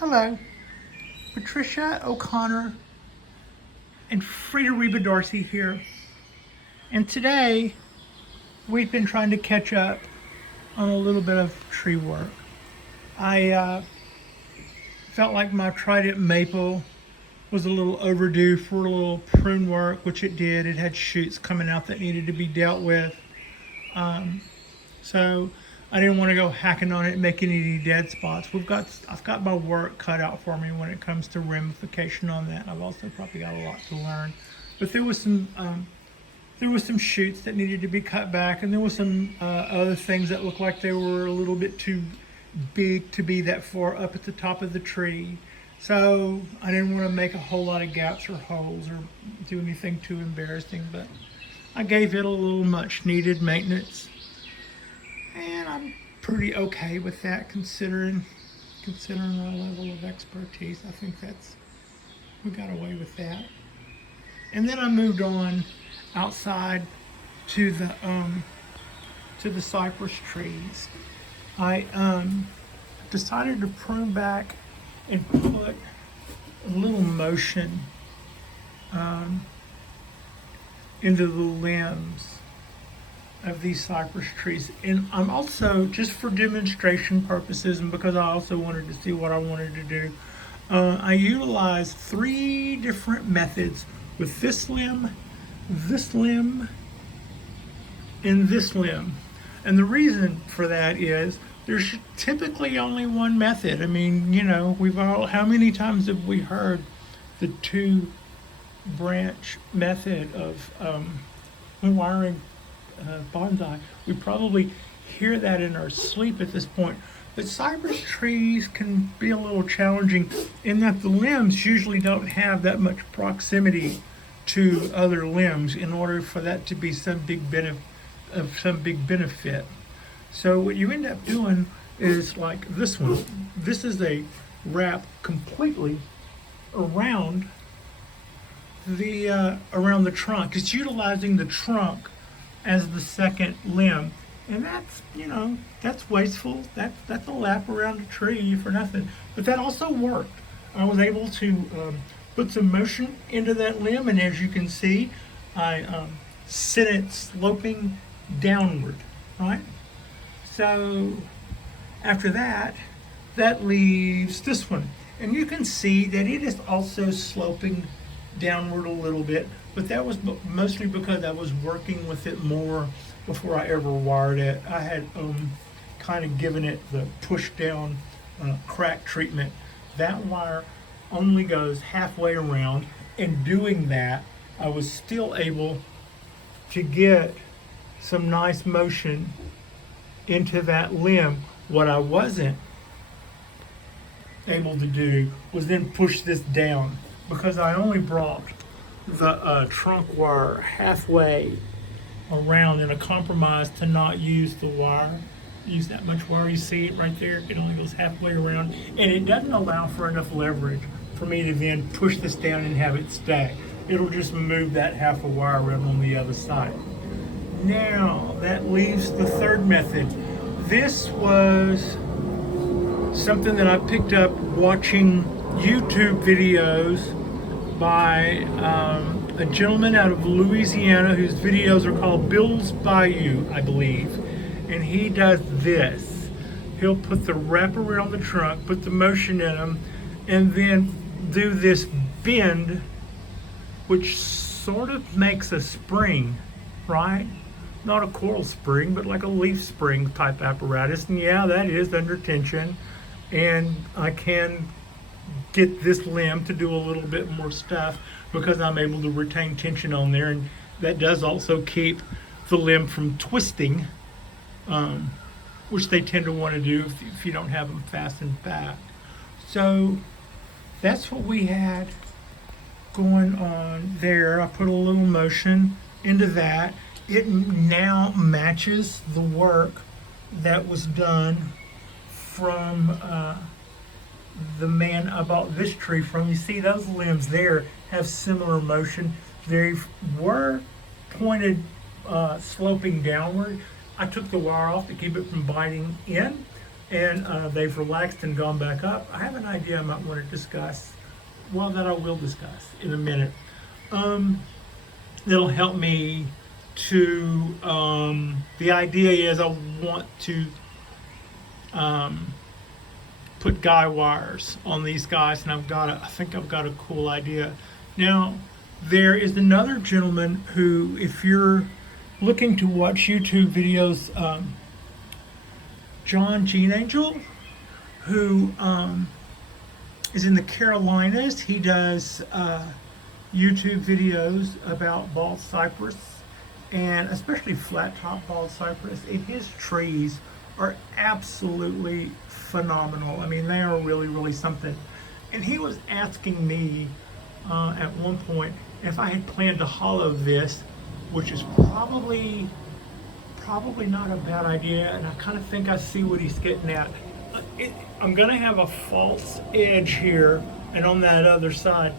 Hello, Patricia O'Connor and Frida Reba Darcy here. And today we've been trying to catch up on a little bit of tree work. I felt like my Trident Maple was a little overdue for a little prune work, which it did. It had shoots coming out that needed to be dealt with. So I didn't want to go hacking on it and making any dead spots. I've got my work cut out for me when it comes to ramification on that. I've also probably got a lot to learn. But there was some shoots that needed to be cut back, and there was some other things that looked like they were a little bit too big to be that far up at the top of the tree. So I didn't want to make a whole lot of gaps or holes or do anything too embarrassing, but I gave it a little much needed maintenance. And I'm pretty okay with that considering our level of expertise. I think we got away with that. And then I moved on outside to the cypress trees. I decided to prune back and put a little motion into the limbs of these cypress trees. And I'm also, just for demonstration purposes and because I also wanted to see what I wanted to do, I utilized 3 different methods with this limb, and this limb. And the reason for that is there's typically only one method. I mean, how many times have we heard the 2 branch method of wiring bonsai? We probably hear that in our sleep at this point. But cypress trees can be a little challenging in that the limbs usually don't have that much proximity to other limbs in order for that to be some big benefit. So what you end up doing is like this one. This is a wrap completely around the trunk. It's utilizing the trunk as the second limb, and that's wasteful. That's a lap around a tree for nothing. But that also worked. I was able to put some motion into that limb, and as you can see, I sent it sloping downward, right? So after that leaves this one, and you can see that it is also sloping downward a little bit, but that was mostly because I was working with it more before I ever wired it. I had kind of given it the push down crack treatment. That wire only goes halfway around, and doing that I was still able to get some nice motion into that limb. What I wasn't able to do was then push this down, because I only brought the trunk wire halfway around in a compromise to not use that much wire. You see it right there, it only goes halfway around, and it doesn't allow for enough leverage for me to then push this down and have it stay. It'll just move that half a wire around on the other side. Now that leaves the third method. This was something that I picked up watching YouTube videos by a gentleman out of Louisiana whose videos are called Bald Bayou, I believe. And he does this. He'll put the wrap around the trunk, put the motion in them, and then do this bend, which sort of makes a spring, right? Not a coral spring, but like a leaf spring type apparatus. And yeah, that is under tension. And I can get this limb to do a little bit more stuff because I'm able to retain tension on there. And that does also keep the limb from twisting, which they tend to want to do if you don't have them fastened back. So that's what we had going on there. I put a little motion into that. It now matches the work that was done from the man I bought this tree from. You see those limbs there have similar motion. They were pointed sloping downward. I took the wire off to keep it from biting in, and they've relaxed and gone back up. I have an idea I might want to discuss, well, that I will discuss in a minute. That'll help me to, the idea is I want to put guy wires on these guys, and I think I've got a cool idea. Now, there is another gentleman who, if you're looking to watch YouTube videos, John Gene Angel, who is in the Carolinas. He does YouTube videos about Bald Cypress, and especially flat top Bald Cypress. And his trees are absolutely phenomenal. I mean, they are really, really something. And he was asking me at one point if I had planned to hollow this, which is probably not a bad idea, and I kind of think I see what he's getting at. I'm gonna have a false edge here, and on that other side,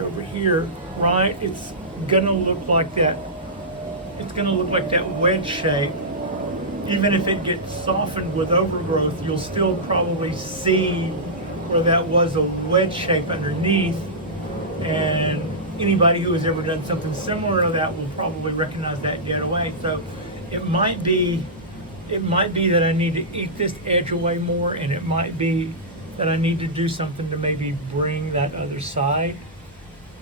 over here, right? It's gonna look like that. It's gonna look like that wedge shape. Even if it gets softened with overgrowth, you'll still probably see where that was a wedge shape underneath, and anybody who has ever done something similar to that will probably recognize that dead away. So it might be that I need to eat this edge away more, and it might be that I need to do something to maybe bring that other side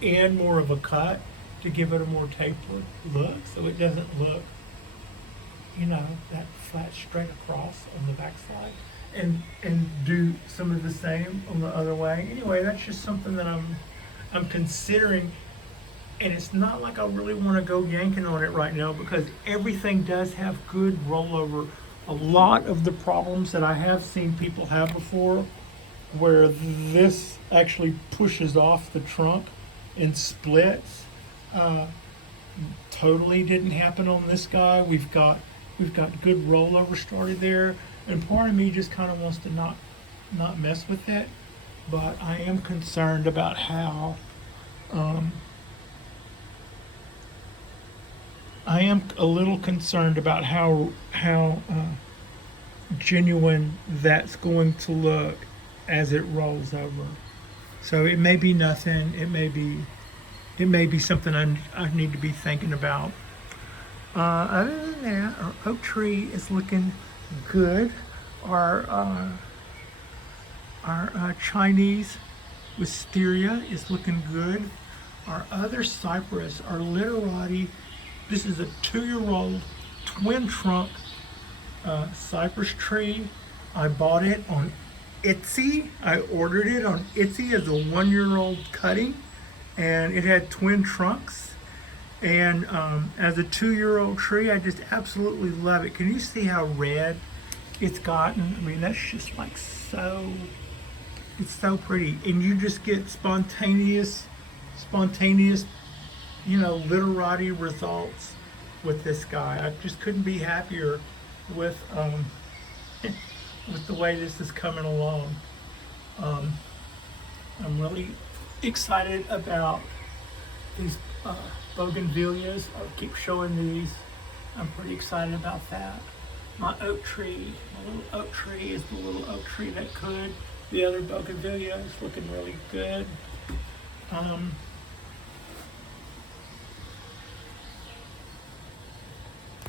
in more of a cut to give it a more tapered look, so it doesn't look, you know, that flat straight across on the backside, and do some of the same on the other way. Anyway, that's just something that I'm considering, and it's not like I really want to go yanking on it right now, because everything does have good rollover. A lot of the problems that I have seen people have before, where this actually pushes off the trunk and splits, totally didn't happen on this guy. We've got good rollover started there, and part of me just kind of wants to not mess with it, but I am concerned about how I am a little concerned about how genuine that's going to look as it rolls over. So it may be nothing. It may be something I need to be thinking about. Other than that, our oak tree is looking good. Our Chinese wisteria is looking good. Our other cypress, our literati, this is a 2-year-old twin trunk cypress tree. I bought it on Etsy. I ordered it on Etsy as a 1-year-old cutting, and it had twin trunks. And as a 2-year-old tree, I just absolutely love it. Can you see how red it's gotten? I mean, that's just like so, it's so pretty. And you just get spontaneous, you know, literati results with this guy. I just couldn't be happier with with the way this is coming along. I'm really excited about these bougainvilleas. I'll keep showing these. I'm pretty excited about that. My oak tree, my little oak tree is the little oak tree that could. The other bougainvillea is looking really good.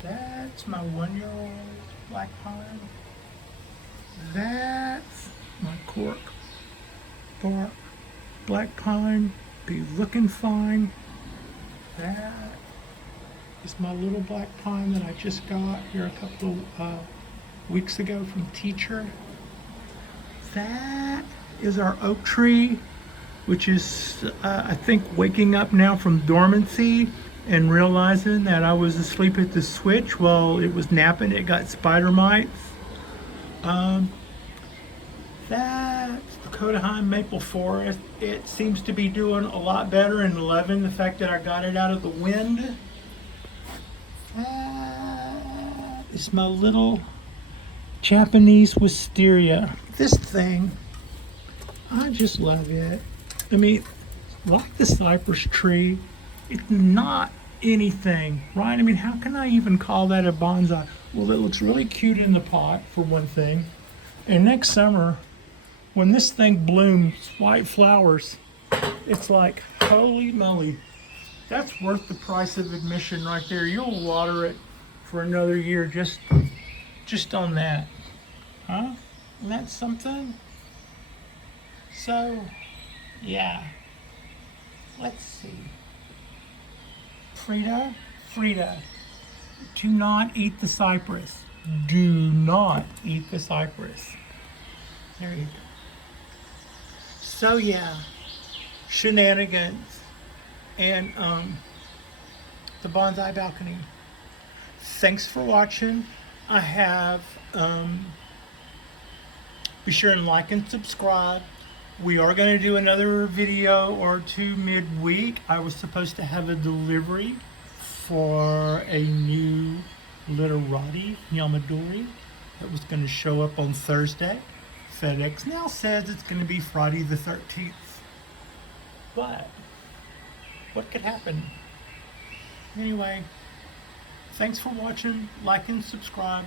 That's my 1-year-old black pine. That's my Cork Bark black pine. Be looking fine. That is my little black pine that I just got here a couple of weeks ago from Teacher. That is our oak tree, which is, I think, waking up now from dormancy and realizing that I was asleep at the switch while it was napping. It got spider mites. That's the Trident Maple forest. It seems to be doing a lot better and loving the fact that I got it out of the wind. It's my little Japanese wisteria. This thing, I just love it. I mean, like the cypress tree, it's not anything, right? I mean, how can I even call that a bonsai? Well, it looks really cute in the pot, for one thing. And next summer, when this thing blooms white flowers, it's like, holy moly, that's worth the price of admission right there. You'll water it for another year just on that. Huh? Isn't that something? So, yeah. Let's see. Frida, do not eat the cypress. Do not eat the cypress. There you go. So yeah, shenanigans and the bonsai balcony. Thanks for watching. I have be sure and like and subscribe. We are going to do another video or two midweek. I was supposed to have a delivery for a new literati Yamadori that was going to show up on Thursday. FedEx now says it's going to be Friday the 13th. But what could happen? Anyway, thanks for watching. Like and subscribe.